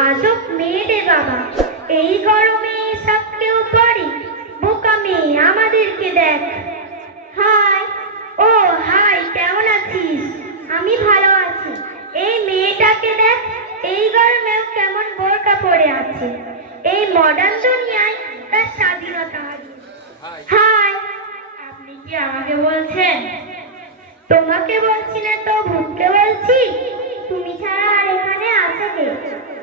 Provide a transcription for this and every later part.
আজব মেয়ে রে বাবা, এই গরমে সব কেউ পড়ে। বোকা মেয়ে, আমাদেরকে দেখ। হাই। ও হাই, কেমন আছিস? আমি ভালো আছি। এই মেয়েটাকে দেখ, এই গরমেও কেমন বোরকা পরে আছে। এই মডার্ন দুনিয়ায় তার স্বাধীনতা হারিয়ে। হাই। আপনি কি আমাকে বলছেন? তোমাকে বলছি না তো ভূতকে বলছি। তুমি ছাড়া আর এখানে আছে কে?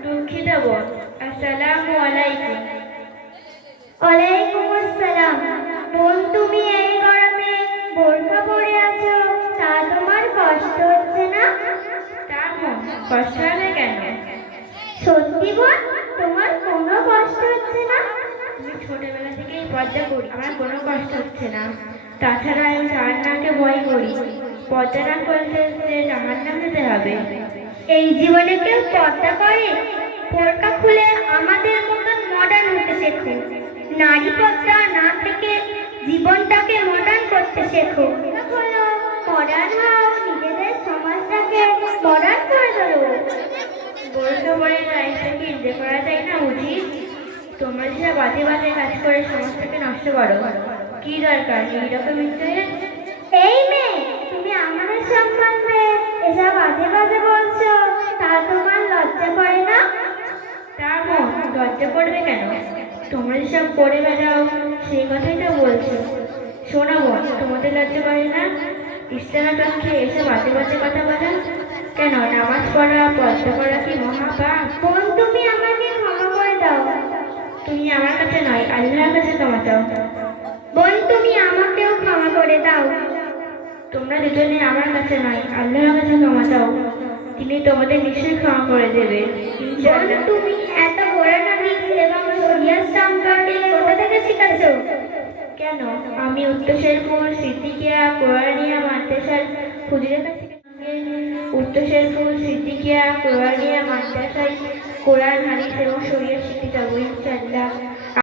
দুঃখিত বোন, আসসালামু আলাইকুম। ওয়ালাইকুম আসসালাম। বোন, তুমি এই গরমে বোরকা পরে আছো, তা তোমার কষ্ট হচ্ছে না? তার মন কষ্ট হবে কেন? সত্যি বোন, তোমার কোনো কষ্ট হচ্ছে না? আমি ছোটবেলা থেকেই পর্দা করি, আমার কোনো কষ্ট হচ্ছে না। তাছাড়া আমি জাহান্নামকে ভয় করি। পর্দা না করলে জাহান্নাম যেতে হবে। এই জীবনে কেউ পর্দা করে? বোরকা খুলে আমাদের মতন মডার্ন হতে শেখো। নারী পর্দা না থেকে জীবনটাকে মডার্ন করতে শেখো। হলো মডার্ন হও, নিজেদের সমাজটাকে মডার্ন করে তোলো। বোরকা পরে লাইফটাকে এনজয় করা যায় না উচিত? তোমরা যেটা বাজে বাজে কাজ করে সমাজটাকে নষ্ট করো, কি দরকার এইরকম ইন্টারেস্ট? এই মেয়ে, তুমি আমাদের সম্বন্ধে এসব বাজে বাজে বলছো, তা তোমার লজ্জা করে না? তার মন লজ্জা পড়বে কেন? তোমরা যেসব করে বেড়াও সেই কথাই তো বলছো। শোনো বোন, তোমাদের লজ্জা করে না? ইসলামের পক্ষে এসব বাজে বাজে কথা বলা কেন? নামাজ পড়া, পর্দা করা কি মহাপাপ? বোন, তুমি আমাকে ক্ষমা করে দাও। তুমি আমার কাছে নয়, আল্লাহর কাছে ক্ষমা চাও। বোন, তুমি আমাকেও ক্ষমা করে দাও। তোমরা দুজনে আমার কাছে নয়, আল্লাহর কাছে ক্ষমা চাও। তিনি তোমাদের নিশ্চয়ই ক্ষমা করে দেবে বোন, ইনশাআল্লাহ। তুমি এত কোরআন হাদিস এবং শরিয়াত সম্পর্কে কোথা থেকে শিখেছো? কেন? আমি উত্তর শেরপুর সিদ্দিকিয়া কোরআনিয়া মাদ্রাসার হুজুরের কাছ থেকে উত্তর শেরপুর সিদ্দিকিয়া কোরআনিয়া মাদ্রাসায় কোরআন হাদিস এবং শরিয়াত শিখতে যাবো ইনশাআল্লাহ।